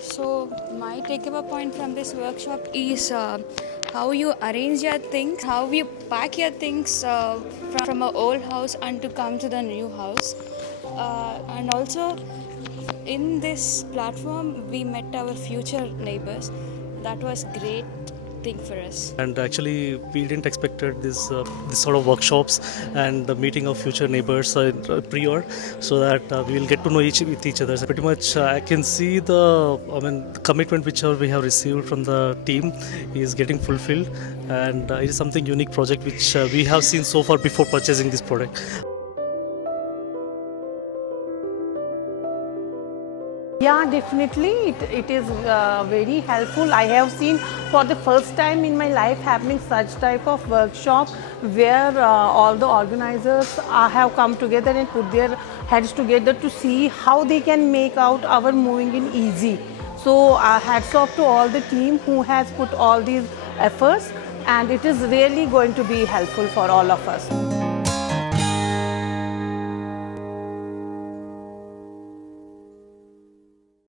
So my takeaway point from this workshop is how you arrange your things, how you pack your things from an old house and to come to the new house. And also in this platform we met our future neighbors. That was great thing for us. And actually, we didn't expected this sort of workshops and the meeting of future neighbors prior, so that we will get to know each other. So pretty much, I can see the commitment which we have received from the team is getting fulfilled, and it is something unique project which we have seen so far before purchasing this product. Yeah, definitely. It is very helpful. I have seen for the first time in my life happening such type of workshop where all the organizers have come together and put their heads together to see how they can make out our moving in easy. So hats off to all the team who has put all these efforts, and it is really going to be helpful for all of us.